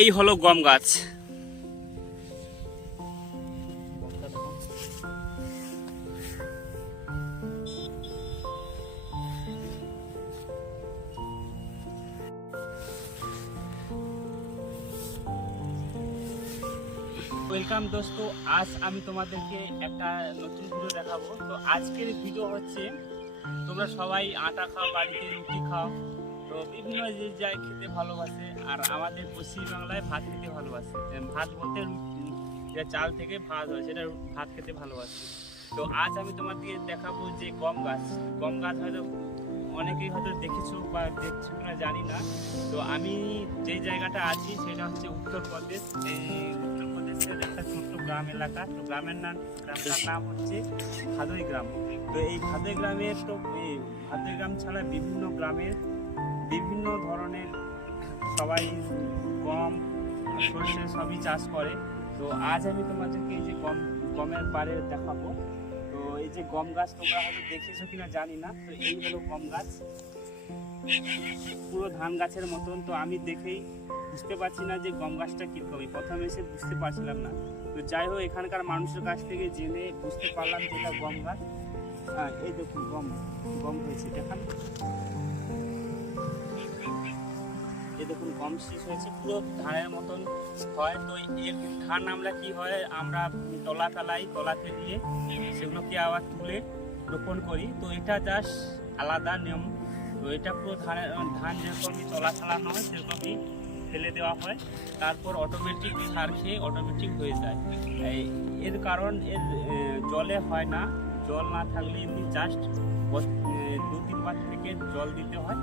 এই হলো গম গাছ। ওয়েলকাম দোস্ত, আজ আমি তোমাদেরকে একটা নতুন ভিডিও দেখাবো। তো আজকের ভিডিও হচ্ছে, তোমরা সবাই আটা খাও, বাড়িতে রুটি খাও, তো বিভিন্ন যে যাই খেতে ভালোবাসে। আর আমাদের পশ্চিমবাংলায় ভাত খেতে ভালোবাসে। ভাত বলতে যে চাল থেকে ভাত হয় সেটা ভাত খেতে ভালোবাসে। তো আজ আমি তোমাদেরকে দেখাবো যে গম গাছ। গম গাছ হয়তো অনেকেই হয়তো দেখেছো বা দেখছো কিনা জানি না। তো আমি যে জায়গাটা আছি সেটা হচ্ছে উত্তরপ্রদেশ। এই উত্তরপ্রদেশের একটা ছোট্ট গ্রাম এলাকা। তো গ্রামটার নাম হচ্ছে ভাদোই গ্রাম। তো এই ভাদোই গ্রামের এই ভাদোই গ্রাম ছাড়া বিভিন্ন গ্রামের বিভিন্ন ধরনের সবাই গম, সর্ষে সবই চাষ করে। তো আজ আমি তোমাদেরকে এই যে গমের বারে দেখাবো। তো এই যে গম গাছ তোমরা হয়তো দেখেছো কিনা জানি না। তো এই হলো গম গাছ, পুরো ধান গাছের মতন। তো আমি দেখেই বুঝতে পারছি না যে গম গাছটা কীরকম, প্রথমে এসে বুঝতে পারছিলাম না। তো যাই হোক, এখানকার মানুষের কাছ থেকে জেনে বুঝতে পারলাম যে এটা গম গাছ। হ্যাঁ, এই দেখুন গম হয়েছে, দেখান। এই দেখুন গম শীষ হয়েছে, পুরো ধানের মতন হয়। তো এর ধান আমরা কি হয়, আমরা তলাতে দিয়ে সেগুলোকে আবার তুলে রোপণ করি। তো এটা জাস্ট আলাদা নিয়ম। তো এটা পুরো ধান যেরকমই তলানো হয় সেরকমই ফেলে দেওয়া হয়, তারপর অটোমেটিক সার খেয়ে অটোমেটিক হয়ে যায়। এর কারণ এর জলে হয় না, জল না থাকলে এমনি জাস্ট 2-3 বার থেকে জল দিতে হয়।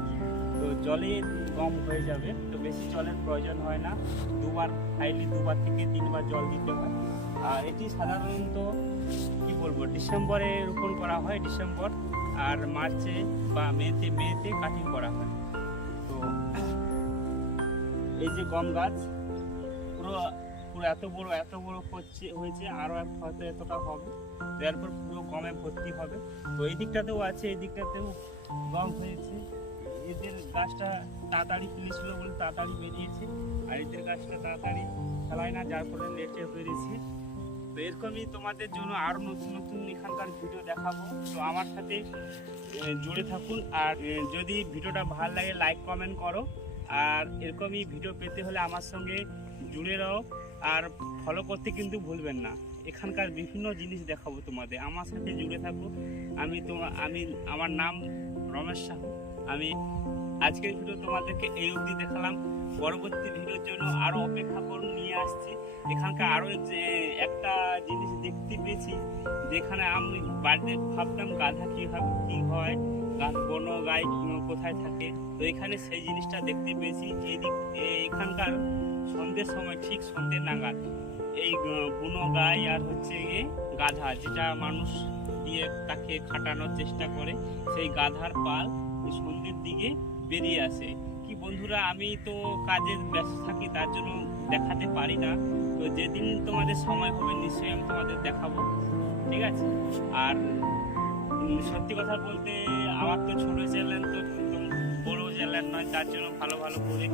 তো জলে গম হয়ে যাবে। তো বেশি জলের প্রয়োজন হয় না, দুবার থেকে 3 বার জল দিতে হয়। আর এটি সাধারণত কি বলবো, ডিসেম্বরে রোপণ করা হয়, ডিসেম্বর আর মার্চে বা মেতে কাটিং করা হয়। তো এই যে গম গাছ পুরো এত বড় হয়েছে, আরো হয়তো এতটা হবে, এরপর পুরো গমে ভর্তি হবে। তো এই দিকটাতেও আছে, এই দিকটাতেও গম হয়েছে। এদের গাছটা তাড়াতাড়ি ফেলেছিল বলে তাড়াতাড়ি বেরিয়েছে, আর এদের গাছটা তাড়াতাড়ি ফেলায় না, যার ফলে লেটে বেরিয়েছে। তো এরকমই তোমাদের জন্য আরো নতুন নতুন এখানকার ভিডিও দেখাবো। তো আমার সাথে জুড়ে থাকুন। আর যদি ভিডিওটা ভালো লাগে লাইক কমেন্ট করো। আর এরকমই ভিডিও পেতে হলে আমার সঙ্গে জুড়ে রও, আর ফলো করতে কিন্তু ভুলবেন না। এখানকার বিভিন্ন জিনিস দেখাবো তোমাদের, আমার সাথে জুড়ে থাকো। আমার নাম রমেশ সাহু। আমি আজকের ভিডিও তোমাদেরকে এই অবধি দেখালাম। পরবর্তী ভিডিওর জন্য আরো অপেক্ষা করুন, নিয়ে আসছি। এখানকার আরো যে একটা জিনিস দেখতে পেয়েছি, যেখানে আমি বাড়িতে ভাবতাম গাধা কি হয়, বন গাই কোথায় থাকে। তো এখানে সেই জিনিসটা দেখতে পেয়েছি। এখানকার সন্ধ্যের সময়, ঠিক সন্ধ্যে নাগাদ, এই বুনো গাই আর হচ্ছে গাধা, যেটা মানুষ দিয়ে তাকে খাটানোর চেষ্টা করে, সেই গাধার পাল সন্ধ্যের দিকে বেরিয়ে আসে। কি বন্ধুরা, আমি তো কাজের ব্যস্ত থাকি, তার জন্য দেখাতে পারি না। তো যেদিন তোমাদের সময় হবে নিশ্চয়ই আমি তোমাদের দেখাবো, ঠিক আছে? আর সত্যি কথা বলতে, আমার তো ছোট চ্যানেল, তো বড় চ্যানেল নয়, তার জন্য ভালো করে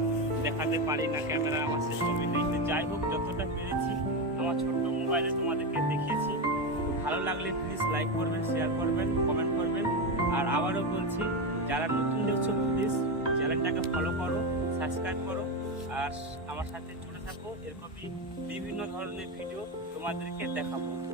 দেখাতে পারি না, ক্যামেরা আমার সেরকমই নেই। তো যাই হোক, যতটা পেরেছি আমার ছোট্ট মোবাইলে তোমাদেরকে দেখিয়েছি। তো ভালো লাগলে প্লিজ লাইক করবেন, শেয়ার করবেন, কমেন্ট করবেন। আর আবারও বলছি, যারা নতুন দেখছো প্লিজ চ্যানেলটাকে ফলো করো, সাবস্ক্রাইব করো, আর আমার সাথে জুড়ে থাকো। এরকমই বিভিন্ন ধরনের ভিডিও তোমাদেরকে দেখাবো।